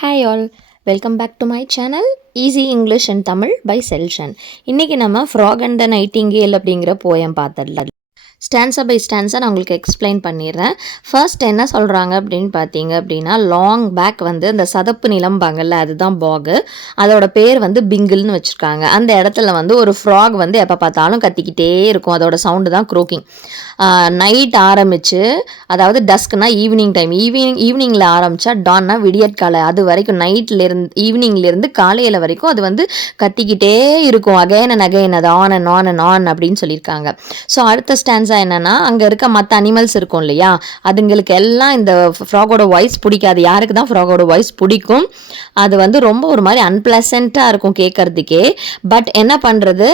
Hi all, welcome back to my channel Easy English in Tamil by Selshan. இன்னைக்கு நம்ம Frog and the Nightingale அப்படிங்கிற poem பார்த்துடலாம். Stanza by stanza நான் உங்களுக்கு explain பண்ணிடுறேன். First என்ன சொல்கிறாங்க அப்படின்னு பார்த்தீங்க அப்படின்னா, லாங் பேக் வந்து அந்த சதப்பு நிலம்பாங்கல்ல அதுதான் பாகு. அதோட பேர் வந்து பிங்கிள்னு வச்சுருக்காங்க. அந்த இடத்துல வந்து ஒரு ஃப்ராக் வந்து எப்போ பார்த்தாலும் கத்திக்கிட்டே இருக்கும். அதோட சவுண்டு தான் க்ரோக்கிங். நைட் ஆரம்பித்து, அதாவது டஸ்க்னா ஈவினிங் டைம், ஈவினிங்கில் ஆரம்பித்தா டான்னா விடியற்காலை, அது வரைக்கும் நைட்லேருந்து ஈவினிங்லேருந்து காலையில் வரைக்கும் அது வந்து கத்திக்கிட்டே இருக்கும். அகைன் அண்ட் அகைன், அது on and on and on அப்படின்னு சொல்லியிருக்காங்க. ஸோ அடுத்த ஸ்டான்ஸா என்னன்னா, அங்கே இருக்க மற்ற அனிமல்ஸ் இருக்கும் இல்லையா, அதுங்களுக்கு எல்லாம் இந்த ஃப்ராகோட வாய்ஸ் பிடிக்காது. யாருக்கு தான் ஃப்ராகோட வாய்ஸ் பிடிக்கும்? அது வந்து ரொம்ப ஒரு மாதிரி அன்பிளசண்ட்டாக இருக்கும் கேட்கறதுக்கே. பட் என்ன பண்ணுறது,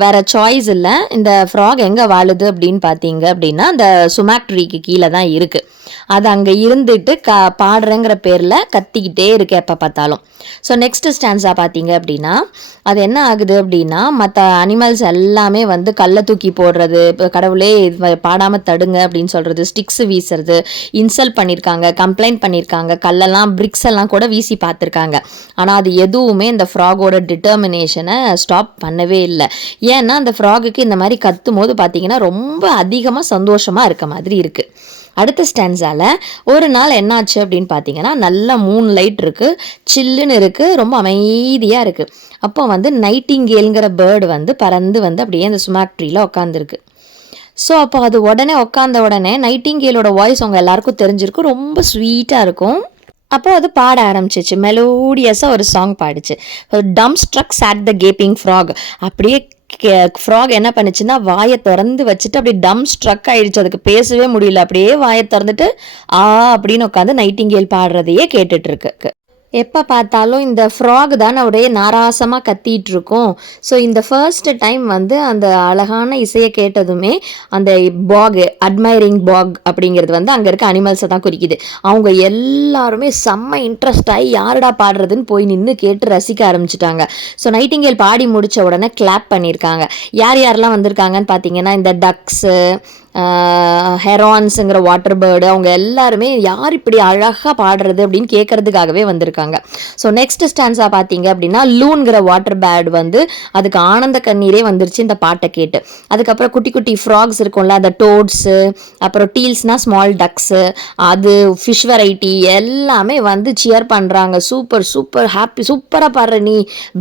வேறு சாய்ஸ் இல்லை. இந்த ஃப்ராக் எங்கே வாழுது அப்படின்னு பார்த்தீங்க அப்படின்னா, அந்த சுமாக் ட்ரீக்கு கீழே தான் இருக்குது. அது அங்கே இருந்துட்டு பாடுறேங்கிற பேரில் கத்திக்கிட்டே இருக்கு எப்போ பார்த்தாலும். ஸோ நெக்ஸ்ட் ஸ்டான்ஸா பார்த்தீங்க அப்படின்னா, அது என்ன ஆகுது அப்படின்னா, மற்ற அனிமல்ஸ் எல்லாமே வந்து கல்லை தூக்கி போடுறது, இப்போ கடவுளே பாடாமல் தடுங்க அப்படின்னு சொல்கிறது, ஸ்டிக்ஸ் வீசுறது, இன்சல்ட் பண்ணியிருக்காங்க, கம்ப்ளைண்ட் பண்ணியிருக்காங்க, கல்லெல்லாம் பிரிக்ஸ் எல்லாம் கூட வீசி பார்த்துருக்காங்க. ஆனால் அது எதுவுமே இந்த ஃப்ராகோட டிட்டர்மினேஷனை ஸ்டாப் பண்ணவே இல்லை. ஏன்னா அந்த ஃப்ராகுக்கு இந்த மாதிரி கத்தும் போது பார்த்தீங்கன்னா ரொம்ப அதிகமாக சந்தோஷமாக இருக்க மாதிரி இருக்குது. அடுத்த ஸ்டான்ஸால் ஒரு நாள் என்னாச்சு அப்படின்னு பார்த்தீங்கன்னா, நல்ல மூன் லைட் இருக்குது, சில்லுன்னு இருக்குது, ரொம்ப அமைதியாக இருக்குது. அப்போ வந்து நைட்டிங்கேலுங்கிற பேர்டு வந்து பறந்து வந்து அப்படியே அந்த சுமாக் ட்ரீல உட்காந்துருக்கு. ஸோ அப்போ அது உடனே உட்காந்த உடனே நைட்டிங்கேலோட வாய்ஸ் அவங்க எல்லாருக்கும் தெரிஞ்சிருக்கும், ரொம்ப ஸ்வீட்டாக இருக்கும். அப்போ அது பாட ஆரம்பிச்சிச்சு, மெலோடியஸாக ஒரு சாங் பாடிச்சு. டம் ஸ்ட்ரக்ஸ் அட் த கேப்பிங் ஃப்ராக். அப்படியே ஃப்ராக் என்ன பண்ணுச்சுன்னா, வாயை திறந்து வச்சுட்டு அப்படியே டம் ஸ்ட்ரக் ஆயிடுச்சு. அதுக்கு பேசவே முடியல. அப்படியே வாயை திறந்துட்டு அப்படின்னு உட்காந்து நைட்டிங்கேல் பாடுறதையே கேட்டுட்டு இருக்கு. எப்போ பார்த்தாலும் இந்த ஃப்ராக் தான் ஒரே நாராசமாக கத்திட்டு இருக்கும். ஸோ இந்த ஃபர்ஸ்ட் டைம் வந்து அந்த அழகான இசையை கேட்டதுமே அந்த பாக், அட்மைரிங் பாக் அப்படிங்கிறது வந்து அங்கே இருக்க அனிமல்ஸை தான் குறிக்குது. அவங்க எல்லாருமே செம்ம இன்ட்ரெஸ்ட் ஆகி யாருடா பாடுறதுன்னு போய் நின்று கேட்டு ரசிக்க ஆரம்பிச்சிட்டாங்க. ஸோ நைட்டிங்கேல் பாடி முடித்த உடனே கிளாப் பண்ணியிருக்காங்க. யார் யாரெல்லாம் வந்திருக்காங்கன்னு பார்த்தீங்கன்னா, இந்த டக்ஸு, ஹெரான்ஸுங்கிற வாட்டர் பேர்டு, அவங்க எல்லாருமே யார் இப்படி அழகாக பாடுறது அப்படின்னு கேட்கறதுக்காகவே வந்திருக்காங்க. ஸோ நெக்ஸ்ட் ஸ்டான்ஸாக பார்த்தீங்க அப்படின்னா, லூன்கிற வாட்டர் பேர்டு வந்து அதுக்கு ஆனந்த கண்ணீரே வந்துருச்சு இந்த பாட்டை கேட்டு. அதுக்கப்புறம் குட்டி குட்டி ஃப்ராக்ஸ் இருக்கும்ல, அந்த டோட்ஸு, அப்புறம் டீல்ஸ்னால் ஸ்மால் டக்ஸு, அது ஃபிஷ் வெரைட்டி எல்லாமே வந்து சியர் பண்ணுறாங்க. சூப்பர் சூப்பர் ஹாப்பி, சூப்பராக பாடுற நீ,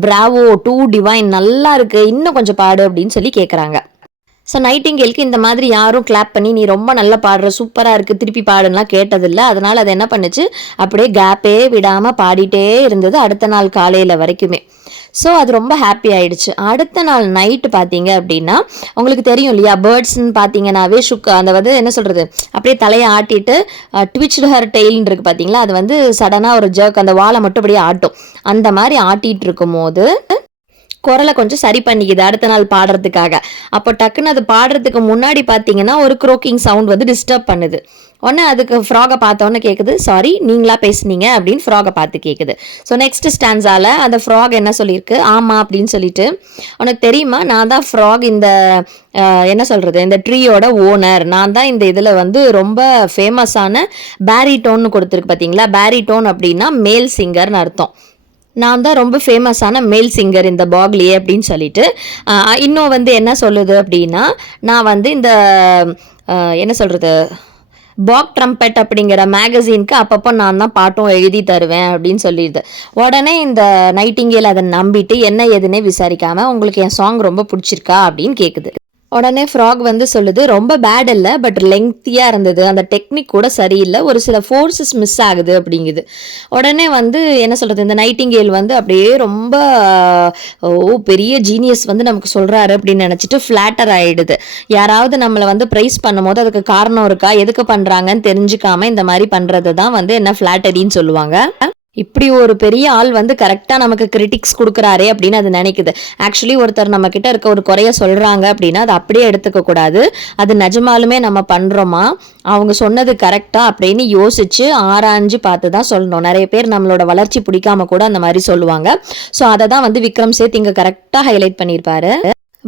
பிராவோ, டூ டிவைன், நல்லா இருக்குது, இன்னும் கொஞ்சம் பாடு அப்படின்னு சொல்லி கேட்குறாங்க. ஸோ நைட்டிங்கேலுக்கு இந்த மாதிரி யாரும் கிளாப் பண்ணி நீ ரொம்ப நல்லா பாடுற, சூப்பராக இருக்குது, திருப்பி பாடுலாம் கேட்டதில்லை. அதனால் அது என்ன பண்ணுச்சு, அப்படியே கேப்பே விடாமல் பாடிட்டே இருந்தது அடுத்த நாள் காலையில் வரைக்குமே. ஸோ அது ரொம்ப ஹாப்பி ஆகிடுச்சு. அடுத்த நாள் நைட்டு பார்த்தீங்க அப்படின்னா, உங்களுக்கு தெரியும் இல்லையா, பேர்ட்ஸ்ன்னு பார்த்தீங்கன்னாவே அந்த வந்து என்ன சொல்கிறது, அப்படியே தலையை ஆட்டிட்டு ட்விச்டு ஹர் டெயில்னு இருக்குது பார்த்தீங்களா, அது வந்து சடனாக ஒரு ஜர்க், அந்த வாழை மட்டும் அப்படியே ஆட்டும். அந்த மாதிரி ஆட்டிகிட்டு இருக்கும் போது குரலை கொஞ்சம் சரி பண்ணிக்குது அடுத்த நாள் பாடுறதுக்காக. அப்போ டக்குன்னு அது பாடுறதுக்கு முன்னாடி பார்த்தீங்கன்னா ஒரு க்ரோக்கிங் சவுண்ட் வந்து டிஸ்டர்ப் பண்ணுது. உடனே அதுக்கு ஃப்ராகை பார்த்தோன்னே கேட்குது, சாரி நீங்களா பேசுனீங்க அப்படின்னு ஃப்ராகை பார்த்து கேட்குது. ஸோ நெக்ஸ்ட் ஸ்டான்ஸால் அந்த ஃப்ராக் என்ன சொல்லியிருக்கு, ஆமாம் அப்படின்னு சொல்லிட்டு, உனக்கு தெரியுமா நான் தான் ஃப்ராக், இந்த என்ன சொல்கிறது, இந்த ட்ரீயோட ஓனர் நான் தான், இந்த இதில் வந்து ரொம்ப ஃபேமஸான பேரிடோன்னு கொடுத்துருக்கு பார்த்தீங்களா, பேரிடோன் அப்படின்னா மேல் சிங்கர்னு அர்த்தம். நான் தான் ரொம்ப ஃபேமஸான மேல் சிங்கர் இந்த பாக்லியே அப்படின்னு சொல்லிட்டு, இன்னும் வந்து என்ன சொல்லுது அப்படின்னா, நான் வந்து இந்த என்ன சொல்கிறது, பாக் ட்ரம்பெட் அப்படிங்கிற மேகசீனுக்கு அப்பப்போ நான் தான் பாட்டும் எழுதி தருவேன் அப்படின்னு சொல்லிடுது. உடனே இந்த நைட்டிங்கேல் அதை நம்பிட்டு என்ன ஏதுன்னே விசாரிக்காமல், உங்களுக்கு என் சாங் ரொம்ப பிடிச்சிருக்கா அப்படின்னு கேட்குது. உடனே ஃப்ராக் வந்து சொல்லுது, ரொம்ப பேட் இல்லை, பட் லெங்க்த்தியாக இருந்தது, அந்த டெக்னிக் கூட சரியில்லை, ஒரு சில ஃபோர்ஸஸ் மிஸ் ஆகுது அப்படிங்குது. உடனே வந்து என்ன சொல்கிறது, இந்த நைட்டிங்கேல் வந்து அப்படியே ரொம்ப பெரிய ஜீனியஸ் வந்து நமக்கு சொல்கிறாரு அப்படின்னு நினச்சிட்டு ஃப்ளாட்டர் ஆகிடுது. யாராவது நம்மளை வந்து ப்ரைஸ் பண்ணும் போது அதுக்கு காரணம் இருக்கா, எதுக்கு பண்ணுறாங்கன்னு தெரிஞ்சுக்காம இந்த மாதிரி பண்ணுறது தான் வந்து என்ன ஃப்ளாட்டரின்னு சொல்லுவாங்க. இப்படி ஒரு பெரிய ஆள் வந்து கரெக்டாக நமக்கு கிரிட்டிக்ஸ் கொடுக்குறாரே அப்படின்னு அது நினைக்குது. ஆக்சுவலி ஒருத்தர் நம்ம கிட்ட இருக்க ஒரு குறைய சொல்கிறாங்க அப்படின்னா அதை அப்படியே எடுத்துக்க கூடாது. அது நிஜமாலுமே நம்ம பண்ணுறோமா, அவங்க சொன்னது கரெக்டாக அப்படின்னு யோசிச்சு ஆராய்ஞ்சு பார்த்து தான் சொல்லணும். நிறைய பேர் நம்மளோட வளர்ச்சி பிடிக்காம கூட அந்த மாதிரி சொல்லுவாங்க. ஸோ அதை தான் வந்து விக்ரம் சேத் இங்கே கரெக்டாக ஹைலைட் பண்ணியிருப்பாரு.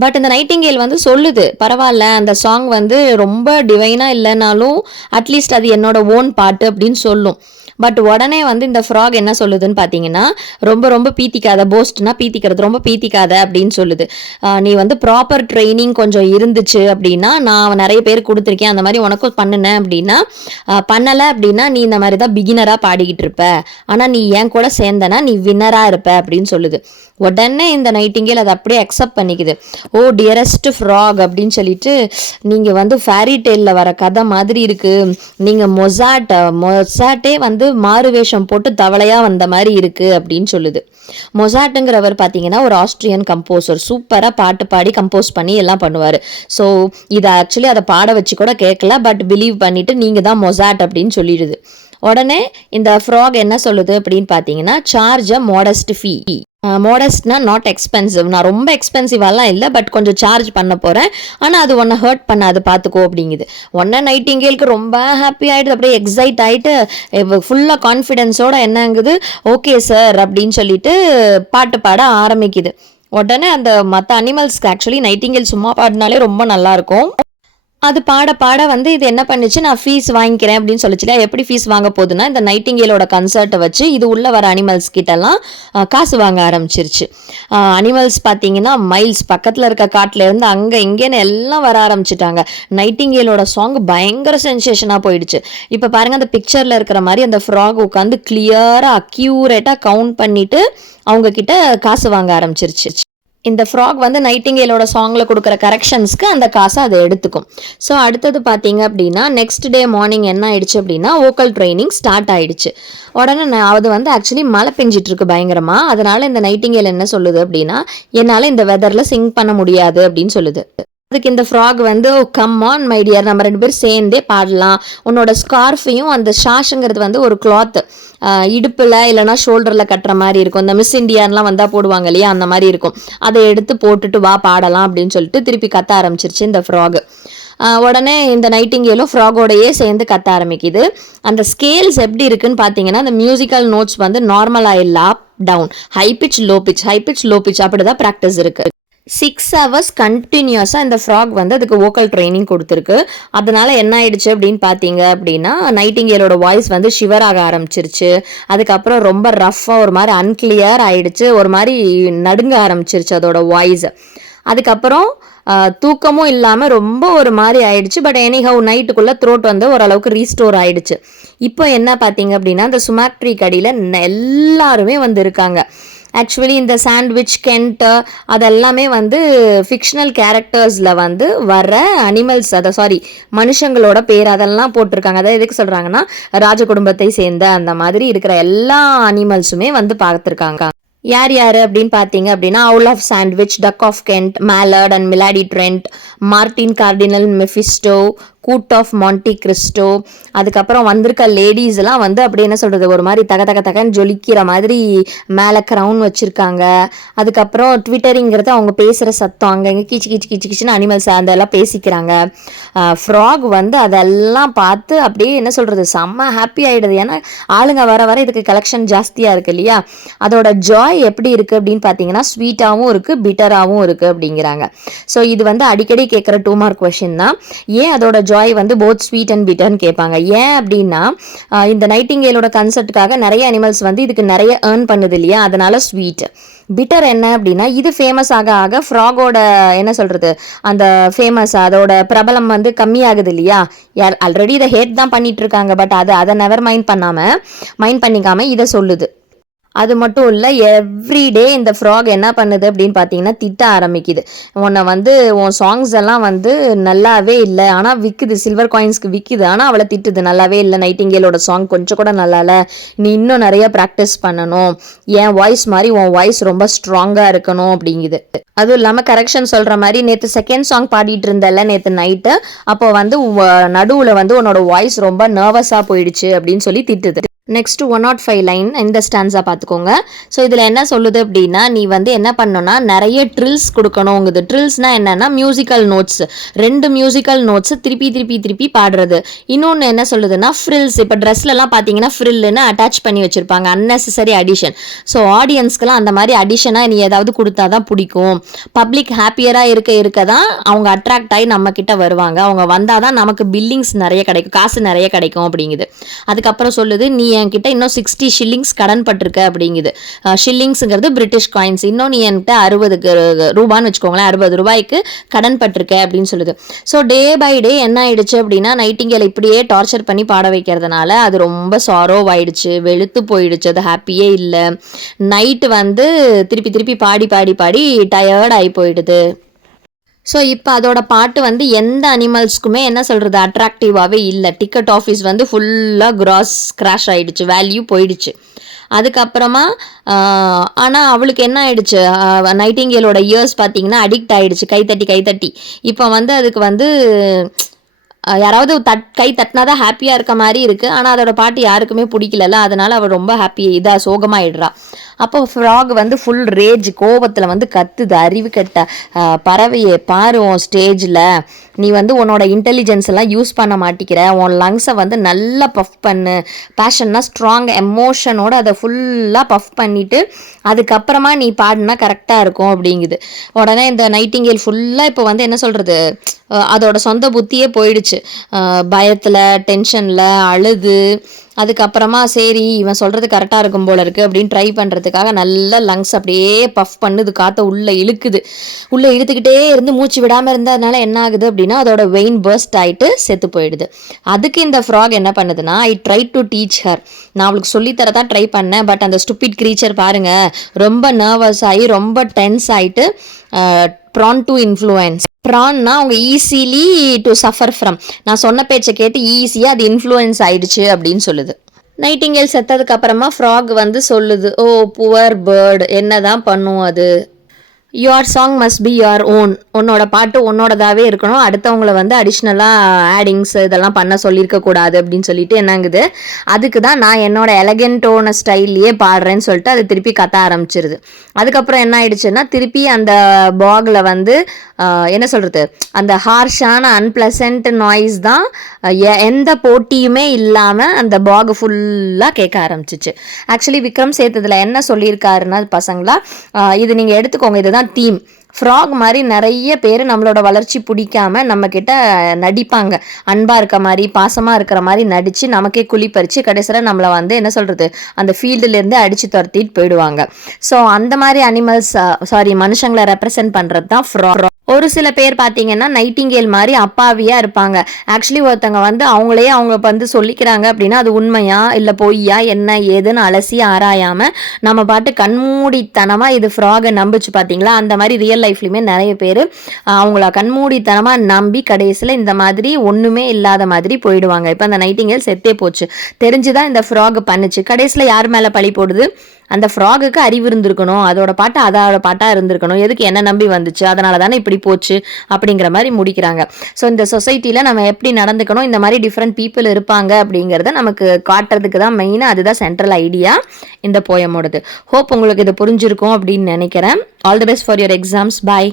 பட் இந்த நைட்டிங்கேல் வந்து சொல்லுது, பரவாயில்ல அந்த சாங் வந்து ரொம்ப டிவைனாக இல்லைனாலும் அட்லீஸ்ட் அது என்னோட ஓன் பாட்டு அப்படின்னு சொல்லும். பட் உடனே வந்து இந்த ஃப்ராக் என்ன சொல்லுதுன்னு பார்த்தீங்கன்னா, ரொம்ப ரொம்ப பீத்திக்காத, போஸ்ட்னா பீத்திக்கிறது, ரொம்ப பீத்திக்காத அப்படின்னு சொல்லுது. நீ வந்து ப்ராப்பர் ட்ரைனிங் கொஞ்சம் இருந்துச்சு அப்படின்னா, நான் நிறைய பேர் கொடுத்துருக்கேன், அந்த மாதிரி உனக்கும் பண்ணுனேன் அப்படின்னா, பண்ணலை அப்படின்னா நீ இந்த மாதிரி தான் பிகினராக பாடிக்கிட்டு இருப்ப, ஆனால் நீ என் கூட சேர்ந்தனா நீ வின்னராக இருப்ப அப்படின்னு சொல்லுது. உடனே இந்த நைட்டிங்கேல் அதை அப்படியே அக்செப்ட் பண்ணிக்குது. ஓ டியரஸ்ட் ஃப்ராக் அப்படின்னு சொல்லிட்டு, நீங்கள் வந்து ஃபேரி டெய்லில் வர கதை மாதிரி இருக்குது, நீங்கள் மொசாட்டே வந்து மாறு வேஷம் போட்டு தவளையாக வந்த மாதிரி இருக்குது அப்படின்னு சொல்லுது. மொசாட்டுங்கிறவர் பார்த்தீங்கன்னா ஒரு ஆஸ்ட்ரியன் கம்போசர், சூப்பராக பாட்டு பாடி கம்போஸ் பண்ணி எல்லாம் பண்ணுவார். ஸோ இதை ஆக்சுவலி அதை பாட வச்சு கூட கேட்கல, பட் பிலீவ் பண்ணிவிட்டு நீங்கள் தான் மொசாட் அப்படின்னு சொல்லிடுது. உடனே இந்த ஃப்ராக் என்ன சொல்லுது அப்படின்னு பார்த்தீங்கன்னா, சார்ஜ் அ மாடஸ்ட் ஃபீ. மாடஸ்ட்னா நாட் எக்ஸ்பென்சிவ், நான் ரொம்ப எக்ஸ்பென்சிவாலாம் இல்லை, பட் கொஞ்சம் சார்ஜ் பண்ண போகிறேன், ஆனால் அது ஒன்றை ஹர்ட் பண்ணாது பார்த்துக்கோ அப்படிங்குது. ஒன்றை நைட்டிங்கேலுக்கு ரொம்ப ஹாப்பி ஆகிடுது, அப்படியே எக்ஸைட் ஆகிட்டு ஃபுல்லாக கான்ஃபிடென்ஸோட என்னங்குது, ஓகே சார் அப்படின்னு சொல்லிட்டு பாட்டு பாட ஆரம்பிக்குது. உடனே அந்த மற்ற அனிமல்ஸ்க்கு ஆக்சுவலி நைட்டிங்கேல் சும்மா பாடினாலே ரொம்ப நல்லாயிருக்கும். அது பாட பாட வந்து இது என்ன பண்ணுச்சு, நான் ஃபீஸ் வாங்கிக்கிறேன் அப்படின்னு சொல்லிச்சுல. எப்படி ஃபீஸ் வாங்க போகுதுன்னா, இந்த நைட்டிங்கேலோட கன்சர்ட்டை வச்சு இது உள்ள வர அனிமல்ஸ் கிட்டலாம் காசு வாங்க ஆரம்பிச்சிருச்சு. அனிமல்ஸ் பார்த்தீங்கன்னா மைல்ஸ் பக்கத்தில் இருக்க காட்டிலேருந்து அங்கே இங்கேன்னு எல்லாம் வர ஆரம்பிச்சிட்டாங்க. நைட்டிங்கேலோட சாங் பயங்கர சென்சேஷனாக போயிடுச்சு. இப்போ பாருங்கள், அந்த பிக்சரில் இருக்கிற மாதிரி அந்த ஃப்ராக் உட்காந்து கிளியராக அக்யூரேட்டாக கவுண்ட் பண்ணிவிட்டு அவங்கக்கிட்ட காசு வாங்க ஆரம்பிச்சிருச்சு. இந்த ஃப்ராக் வந்து நைட்டிங்கேலோட சாங்கில் கொடுக்குற கரெக்ஷன்ஸ்க்கு அந்த காசை அதை எடுத்துக்கும். ஸோ அடுத்தது பார்த்தீங்க அப்படின்னா, நெக்ஸ்ட் டே மார்னிங் என்ன ஆயிடுச்சு அப்படின்னா, வோக்கல் ட்ரைனிங் ஸ்டார்ட் ஆயிடுச்சு. உடனே அது வந்து ஆக்சுவலி மழை பெஞ்சிட்டு இருக்கு பயங்கரமாக. அதனால இந்த நைட்டிங்கேல் என்ன சொல்லுது அப்படின்னா, என்னால் இந்த வெதரில் சிங் பண்ண முடியாது அப்படின்னு சொல்லுது. அதுக்கு இந்த ஃப்ராக் வந்து, ஓ கம் ஆன் மை டியர், நம்ம 2 பேரும் சேர்ந்தே பாடலாம், உன்னோட ஸ்கார்ஃபையும், அந்த ஷாஷுங்கிறது வந்து ஒரு கிளாத் இடுப்பில் இல்லைனா ஷோல்டரில் கட்டுற மாதிரி இருக்கும், இந்த மிஸ் இண்டியான்லாம் வந்தால் போடுவாங்க இல்லையா, அந்த மாதிரி இருக்கும், அதை எடுத்து போட்டுட்டு வா பாடலாம் அப்படின்னு சொல்லிட்டு திருப்பி கத்த ஆரம்பிச்சிருச்சு இந்த ஃப்ராக். உடனே இந்த நைட்டிங்கேலும் ஃப்ராகோடையே சேர்ந்து கத்த ஆரம்பிக்குது. அந்த ஸ்கேல்ஸ் எப்படி இருக்குன்னு பார்த்தீங்கன்னா, அந்த மியூசிக்கல் நோட்ஸ் வந்து நார்மலாக இல்லை, up down, high pitch low pitch, high pitch low pitch, அப்படி தான் ப்ராக்டிஸ் இருக்குது. 6 hours கண்டினியூஸாக இந்த ஃப்ராக் வந்து அதுக்கு வோக்கல் ட்ரைனிங் கொடுத்துருக்கு. அதனால என்ன ஆயிடுச்சு அப்படின்னு பார்த்தீங்க அப்படின்னா, நைட்டிங்கேலோட வாய்ஸ் வந்து ஷிவர் ஆக ஆரம்பிச்சிருச்சு. அதுக்கப்புறம் ரொம்ப ரஃப்பாக ஒரு மாதிரி அன்கிளியர் ஆயிடுச்சு, ஒரு மாதிரி நடுங்க ஆரம்பிச்சிருச்சு அதோட வாய்ஸ். அதுக்கப்புறம் தூக்கமும் இல்லாமல் ரொம்ப ஒரு மாதிரி ஆயிடுச்சு. பட் எனிஹவ் நைட்டுக்குள்ளே த்ரோட் வந்து ஓரளவுக்கு ரீஸ்டோர் ஆயிடுச்சு. இப்போ என்ன பார்த்தீங்க அப்படின்னா, இந்த சுமாக் ட்ரீ கடியில் எல்லாருமே வந்து இருக்காங்க. ஆக்சுவலி இந்த சாண்ட்விச், கென்ட்டு, அதெல்லாமே வந்து ஃபிக்ஷனல் கேரக்டர்ஸில் வந்து வர அனிமல்ஸ், மனுஷங்களோட பேர் அதெல்லாம் போட்டிருக்காங்க. அதாவது எதுக்கு சொல்கிறாங்கன்னா, ராஜ குடும்பத்தை சேர்ந்த அந்த மாதிரி இருக்கிற எல்லா அனிமல்ஸுமே வந்து பார்த்துருக்காங்க. யார் யார் அப்படின்னு பார்த்தீங்க அப்படின்னா, earl of Sandwich, duke of Kent, Mallard and milady Trent, Martin cardinal Mephisto, count of Monte Cristo. அதுக்கப்புறம் வந்திருக்க லேடிஸ் எல்லாம் வந்து அப்படி என்ன சொல்கிறது, ஒரு மாதிரி தக தக தகன்னு ஜொலிக்கிற மாதிரி மேலே க்ரௌன் வச்சுருக்காங்க. அதுக்கப்புறம் ட்விட்டரிங்கிறது அவங்க பேசுகிற சத்தம், அங்கங்கே கீச்சு கீச்சு கீச்சு கீச்சுன்னு அனிமல்ஸ் அதெல்லாம் பேசிக்கிறாங்க. ஃப்ராக் வந்து அதெல்லாம் பார்த்து அப்படியே என்ன சொல்கிறது, செம்ம ஹாப்பி ஆகிடுது. ஏன்னா ஆளுங்க வர வர இதுக்கு கலெக்ஷன் ஜாஸ்தியாக இருக்குது இல்லையா. அதோட ஜாய் எப்படி இருக்குது அப்படின்னு பார்த்தீங்கன்னா, ஸ்வீட்டாகவும் இருக்குது, பிட்டராகவும் இருக்குது அப்படிங்கிறாங்க. ஸோ இது வந்து அடிக்கடி கேட்குற 2 மார்க் கொஷின் தான். ஏன் அதோட ஜாய் வந்து போத் ஸ்வீட் அண்ட் பிட்டர்னு கேட்பாங்க. ஏன் அப்படின்னா, இந்த நைட்டிங்கேலோட கன்சர்ட்டுக்காக நிறைய அனிமல்ஸ் வந்து இதுக்கு நிறைய ஏர்ன் பண்ணுது இல்லையா, அதனால ஸ்வீட். பிட்டர் என்ன அப்படின்னா, இது ஃபேமஸ் ஆக ஆக ஃப்ராகோட என்ன சொல்கிறது, அந்த ஃபேமஸ், அதோட பிரபலம் வந்து கம்மியாகுது இல்லையா. ஆல்ரெடி இதை ஹேட் தான் பண்ணிட்டு இருக்காங்க, பட் அதை நெவர் மைண்ட் பண்ணிக்காமல் இதை சொல்லுது. அது மட்டும் இல்லை, எவ்ரிடே இந்த ஃப்ராக் என்ன பண்ணுது அப்படின்னு பார்த்தீங்கன்னா, திட்ட ஆரம்பிக்குது. உன்னை வந்து உன் சாங்ஸ் எல்லாம் வந்து நல்லாவே இல்லை, ஆனால் விற்குது, சில்வர் காயின்ஸ்க்கு விற்குது, ஆனால் அவளை திட்டுது, நல்லாவே இல்லை, நைட்டிங்கேலோட சாங் கொஞ்சம் கூட நல்லா இல்லை, நீ இன்னும் நிறைய ப்ராக்டிஸ் பண்ணணும், என் வாய்ஸ் மாதிரி உன் வாய்ஸ் ரொம்ப ஸ்ட்ராங்காக இருக்கணும் அப்படிங்குது. அதுவும் இல்லாமல் கரெக்ஷன் சொல்கிற மாதிரி, நேற்று செகண்ட் சாங் பாடிட்டு இருந்தல நேற்று நைட்டு, அப்போ வந்து நடுவில் வந்து உன்னோட வாய்ஸ் ரொம்ப நர்வஸாக போயிடுச்சு அப்படின்னு சொல்லி திட்டுது. நெக்ஸ்ட் 105 லைன் இந்த ஸ்டான்ஸாக பார்த்துக்கோங்க. ஸோ இதில் என்ன சொல்லுது அப்படின்னா, நீ வந்து என்ன பண்ணணும்னா நிறைய ட்ரில்ஸ் கொடுக்கணுங்குது. ட்ரில்ஸ்னால் என்னென்னா மியூசிக்கல் நோட்ஸ், 2 மியூசிக்கல் நோட்ஸ் திருப்பி திருப்பி திருப்பி பாடுறது. இன்னொன்று என்ன சொல்லுதுன்னா, ஃப்ரில்ஸ். இப்போ ட்ரெஸ்லலாம் பார்த்தீங்கன்னா ஃப்ரில்லுன்னு அட்டாச் பண்ணி வச்சுருப்பாங்க, அன்னெசரி அடிஷன். ஸோ ஆடியன்ஸ்க்கெலாம் அந்த மாதிரி அடிஷனாக நீ ஏதாவது கொடுத்தா தான் பிடிக்கும். பப்ளிக் ஹாப்பியராக இருக்க தான் அவங்க அட்ராக்ட் ஆகி நம்மக்கிட்ட வருவாங்க, அவங்க வந்தால் தான் நமக்கு பில்லிங்ஸ் நிறைய கிடைக்கும், காசு நிறைய கிடைக்கும் அப்படிங்குது. அதுக்கப்புறம் சொல்லுது, நீ என்கிட்ட இன்னும் 60 ஷில்லிங்ஸ் கடன் பட்டிருக்க அப்படிங்குது. ஷில்லிங்ஸுங்கிறது பிரிட்டிஷ் காயின்ஸ். இன்னும் நீ என்கிட்ட 60 ரூபான்னு வச்சுக்கோங்களேன், 60 ரூபாய்க்கு கடன் பட்டிருக்க அப்படின்னு சொல்லுது. ஸோ டே பை டே என்ன ஆயிடுச்சு அப்படின்னா, நைட்டிங்கேல் இப்படியே டார்ச்சர் பண்ணி பாட வைக்கிறதுனால அது ரொம்ப சாரோவ் ஆயிடுச்சு, வெளுத்து போயிடுச்சு, அது ஹாப்பியே இல்லை. நைட்டு வந்து திருப்பி திருப்பி பாடி பாடி பாடி டயர்ட் ஆகி போயிடுது. ஸோ இப்போ அதோட பாட்டு வந்து எந்த அனிமல்ஸ்க்குமே என்ன சொல்கிறது அட்ராக்டிவாகவே இல்லை. டிக்கெட் ஆஃபீஸ் வந்து ஃபுல்லாக கிராஸ் கிராஷ் ஆகிடுச்சு, வேல்யூ போயிடுச்சு. அதுக்கப்புறமா ஆனால் அவளுக்கு என்ன ஆயிடுச்சு, நைட்டிங்கேலோட இயர்ஸ் பார்த்தீங்கன்னா அடிக்ட் ஆகிடுச்சு, கைத்தட்டி. இப்போ வந்து அதுக்கு வந்து யாராவது கை தட்டினாதான் ஹாப்பியாக இருக்க மாதிரி இருக்குது. ஆனால் அதோட பாட்டு யாருக்குமே பிடிக்கல, அதனால் அவள் ரொம்ப சோகமாயிடுறா. அப்போ ஃப்ராக் வந்து ஃபுல் ரேஜ் கோபத்தில் வந்து கத்துது, அறிவு கெட்ட பறவையே பாரு உன் ஸ்டேஜில் நீ வந்து உன்னோட இன்டெலிஜென்ஸ் எல்லாம் யூஸ் பண்ண மாட்டிக்கிற, உன் லங்ஸை வந்து நல்லா பஃப் பண்ணு, பேஷன்னா ஸ்ட்ராங் எமோஷனோடு அதை ஃபுல்லாக பஃப் பண்ணிவிட்டு அதுக்கப்புறமா நீ பாடினா கரெக்டாக இருக்கும் அப்படிங்குது. உடனே இந்த நைட்டிங்கேல் ஃபுல்லாக இப்போ வந்து என்ன சொல்கிறது, அதோட சொந்த புத்தியே போயிடுச்சு. பயத்தில் டென்ஷனில் அழுது அதுக்கப்புறமா சரி இவன் சொல்கிறது கரெக்டாக இருக்கும் போல இருக்குது அப்படின்னு ட்ரை பண்ணுறதுக்காக நல்லா லங்ஸ் அப்படியே பஃப் பண்ணுது, காற்றை உள்ளே இழுத்துக்கிட்டே இருந்து மூச்சு விடாமல் இருந்ததுனால என்ன ஆகுது அப்படின்னா அதோட வெயின் பர்ஸ்ட் ஆகிட்டு செத்து போயிடுது. அதுக்கு இந்த ஃப்ராக் என்ன பண்ணுதுன்னா, I try to teach her, நான் அவளுக்கு சொல்லித்தரதான் ட்ரை பண்ணேன், பட் அந்த ஸ்டூபிட் க்ரீச்சர் பாருங்கள் ரொம்ப நர்வஸ் ஆகி ரொம்ப டென்ஸ் ஆகிட்டு ப்ரான் டு இன்ஃப்ளூயன்ஸ். ப்ரான்னா அவங்க ஈஸிலி டு சஃபர் ஃப்ரம், நான் சொன்ன பேச்சை கேட்டு ஈஸியாக அது இன்ஃப்ளூயன்ஸ் ஆயிடுச்சு அப்படின்னு சொல்லுது. நைட்டிங்கேல் செத்ததுக்கு அப்புறமா ஃப்ராக் வந்து சொல்லுது, ஓ புவர் பேர்டு, என்னதான் பண்ணும் அது, your song must be your own, உன்னோட பாட்டு உன்னோடதாகவே இருக்கணும், அடுத்தவங்கள வந்து அடிஷ்னலாக ஆடிங்ஸ் இதெல்லாம் பண்ண சொல்லியிருக்கக்கூடாது அப்படின்னு சொல்லிட்டு என்னங்குது. அதுக்கு தான் நான் என்னோட எலகென்டோன ஸ்டைல்லையே பாடுறேன்னு சொல்லிட்டு அது திருப்பி கத்த ஆரம்பிச்சிருது. அதுக்கப்புறம் என்ன ஆயிடுச்சுன்னா திருப்பி அந்த பாகில் வந்து என்ன சொல்கிறது, அந்த ஹார்ஷான அன்பிளசன்ட் நாய்ஸ் தான் எந்த போட்டியுமே இல்லாமல் அந்த பாக் ஃபுல்லாக கேட்க ஆரம்பிச்சிச்சு. ஆக்சுவலி விக்ரம் சேத்ததில் என்ன சொல்லியிருக்காருன்னா பசங்களா, இது நீங்கள் எடுத்துக்கோங்க, இதுதான் தீம். ஃப்ராக் மாதிரி நிறைய பேர் நம்மளோட வளர்ச்சி பிடிக்காம நம்மக்கிட்ட நடிப்பாங்க, அன்பாக இருக்க மாதிரி பாசமாக இருக்கிற மாதிரி நடித்து நமக்கே குழி பறித்து கடைசியில் நம்மளை வந்து என்ன சொல்கிறது அந்த ஃபீல்டுலேருந்து அடித்து துரத்திட்டு போயிடுவாங்க. ஸோ அந்த மாதிரி மனுஷங்களை ரெப்ரசென்ட் பண்ணுறது தான் ஃப்ராக். ஒரு சில பேர் பார்த்தீங்கன்னா நைட்டிங்கேல் மாதிரி அப்பாவியாக இருப்பாங்க. ஆக்சுவலி ஒருத்தவங்க வந்து அவங்க வந்து சொல்லிக்கிறாங்க அப்படின்னா அது உண்மையா இல்லை பொய்யா என்ன ஏதுன்னு அலசி ஆராயாமல் நம்ம பாட்டு கண்மூடித்தனமாக இது ஃப்ராகை நம்பிச்சு பார்த்தீங்களா, அந்த மாதிரி ரியல் லைஃப்லையுமே நிறைய பேர் அவங்கள கண்மூடித்தனமாக நம்பி கடைசியில் இந்த மாதிரி ஒன்றுமே இல்லாத மாதிரி போயிடுவாங்க. இப்போ அந்த நைட்டிங்கேல் செத்தே போச்சு, தெரிஞ்சுதான் இந்த ஃப்ராக் பண்ணுச்சு. கடைசியில் யார் மேலே பழி போடுது, அந்த ஃப்ராகுக்கு அறிவு இருந்திருக்கணும், அதோட பாட்டாக இருந்திருக்கணும், எதுக்கு என்ன நம்பி வந்துச்சு, அதனால தானே இப்படி போச்சு அப்படிங்கிற மாதிரி முடிக்கிறாங்க. ஸோ இந்த சொசைட்டியில் நம்ம எப்படி நடந்துக்கணும், இந்த மாதிரி டிஃப்ரெண்ட் பீப்புள் இருப்பாங்க அப்படிங்கிறத நமக்கு காட்டுறதுக்கு தான் மெயினாக, அதுதான் சென்ட்ரல் ஐடியா இந்த போயமோடது. ஹோப் உங்களுக்கு இது புரிஞ்சிருக்கும் அப்படின்னு நினைக்கிறேன். All the best for your exams. Bye.